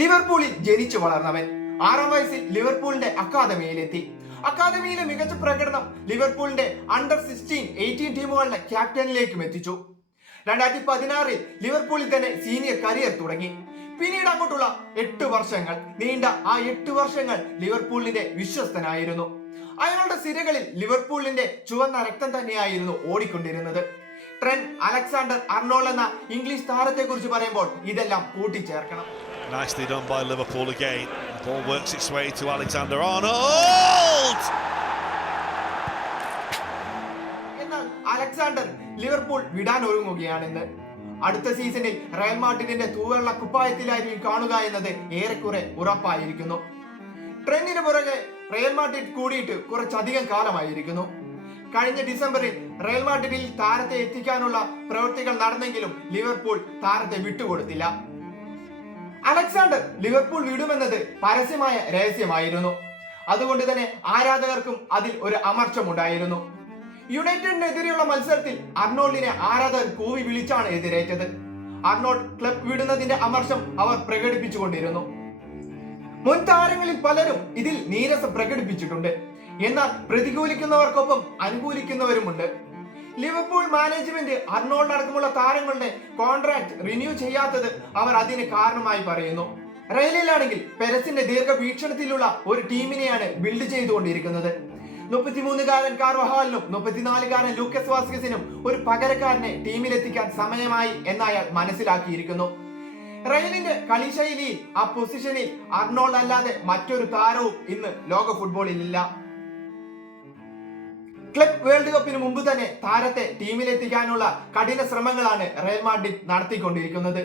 ലിവർപൂളിൽ ജനിച്ചു വളർന്നവൻ 6-ാം വയസ്സിൽ ലിവർപൂളിന്റെ അക്കാദമിയിലെത്തി. അക്കാദമിയിലെ മികച്ച പ്രകടനം ലിവർപൂളിന്റെ അണ്ടർ-16, 18 ടീമുകളുടെ ക്യാപ്റ്റനിലേക്കും എത്തിച്ചു. 2016-ൽ ലിവർപൂളിൽ തന്നെ സീനിയർ കരിയർ തുടങ്ങി. പിന്നീട് അങ്ങോട്ടുള്ള 8 വർഷങ്ങൾ നീണ്ട ആ 8 വർഷങ്ങൾ ലിവർപൂളിന്റെ വിശ്വസ്തനായിരുന്നു. അയാളുടെ സിരകളിൽ ലിവർപൂളിന്റെ ചുവന്ന രക്തം തന്നെയായിരുന്നു ഓടിക്കൊണ്ടിരുന്നത്. ട്രെന്റ് അലക്സാണ്ടർ അർണോൾഡ് എന്ന ഇംഗ്ലീഷ് താരത്തെ കുറിച്ച് പറയുമ്പോൾ ഇതെല്ലാം കൂട്ടിച്ചേർക്കണം. Nicely done by Liverpool again. The ball works its way to Alexander Arnold. എന്നാൽ അലക്സാണ്ടർ ലിവർപൂൾ വിടാൻ ഒരുങ്ങുകയാണെന്ന്. അടുത്ത സീസണിൽ റയൽ മാഡ്രിഡിന്റെ തൂവെള്ള കുപ്പായത്തിലായിരിക്കും കാണുക എന്നത് ഏറെക്കുറെ ഉറപ്പായിരിക്കുന്നു. ട്രെന്റിന് പുറകെ റയൽ മാഡ്രിഡ് കൂടിയിട്ട് കുറച്ചധികം കാലമായിരിക്കുന്നു. കഴിഞ്ഞ ഡിസംബറിൽ റയൽ മാഡ്രിഡിൽ താരത്തെ എത്തിക്കാനുള്ള പ്രവൃത്തികൾ നടന്നെങ്കിലും ലിവർപൂൾ താരത്തെ വിട്ടുകൊടുത്തില്ല. അലക്സാണ്ടർ ലിവർപൂൾ വിടുമെന്നത് പരസ്യമായ രഹസ്യമായിരുന്നു. അതുകൊണ്ട് തന്നെ ആരാധകർക്കും അതിൽ ഒരു അമർച്ചമുണ്ടായിരുന്നു. യുണൈറ്റഡിനെതിരെയുള്ള മത്സരത്തിൽ അർണോൾഡിനെ ആരാധകർ കൂവി വിളിച്ചാണ് എതിരേറ്റത്. അർണോൾഡ് ക്ലബ് വിടുന്നതിന്റെ അമർഷം അവർ പ്രകടിപ്പിച്ചുകൊണ്ടിരുന്നു. മുൻ താരങ്ങളിൽ പലരും ഇതിൽ നീരസം പ്രകടിപ്പിച്ചിട്ടുണ്ട്. എന്നാൽ പ്രതികൂലിക്കുന്നവർക്കൊപ്പം അനുകൂലിക്കുന്നവരുമുണ്ട്. ലിവർപൂൾ മാനേജ്മെന്റ് അർണോൾഡ് അടക്കമുള്ള താരങ്ങളുടെ കോൺട്രാക്ട് റിന്യൂ ചെയ്യാത്തത് അവർ അതിന് കാരണമായി പറയുന്നു. റയലിലാണെങ്കിൽ പെരസിന്റെ ദീർഘവീക്ഷണത്തിലുള്ള ഒരു ടീമിനെയാണ് ബിൽഡ് ചെയ്തുകൊണ്ടിരിക്കുന്നത്. 33-കാരൻ കാർവഹാലിനും 34-കാരൻ ലൂക്കസ് വാസ്കസിനും ഒരു പകരക്കാരനെ ടീമിലെത്തിക്കാൻ സമയമായി എന്നയാൾ മനസ്സിലാക്കിയിരിക്കുന്നു. റയലിന്റെ കളിശൈലിയിൽ ആ പൊസിഷനിൽ അർണോൾഡ് അല്ലാതെ മറ്റൊരു താരവും ഇന്ന് ലോക ഫുട്ബോളിൽ ഇല്ല. ക്ലബ് വേൾഡ് കപ്പിന് മുമ്പ് തന്നെ താരത്തെ ടീമിലെത്തിക്കാനുള്ള കഠിന ശ്രമങ്ങളാണ് റയൽ മാഡ്രിഡ് നടത്തിക്കൊണ്ടിരിക്കുന്നത്.